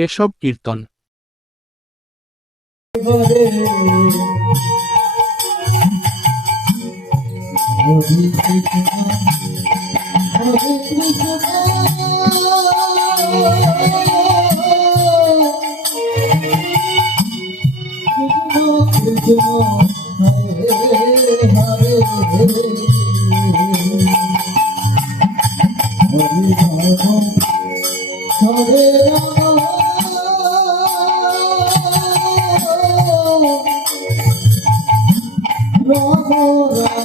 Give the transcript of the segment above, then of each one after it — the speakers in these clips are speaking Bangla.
Keshab kirtan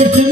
Did you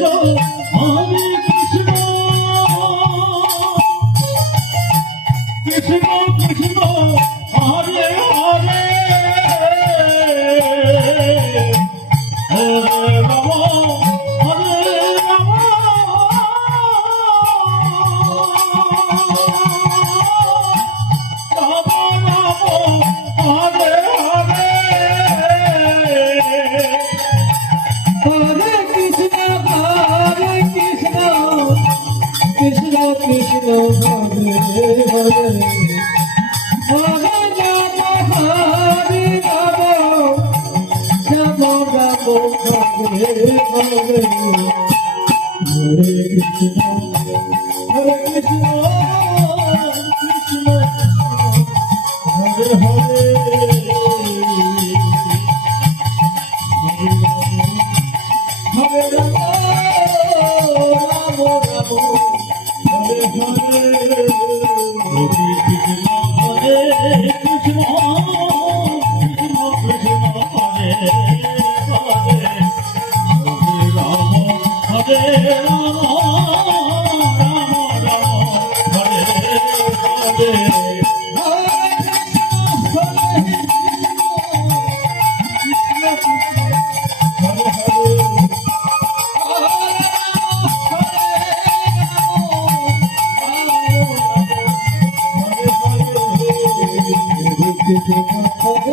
Oh,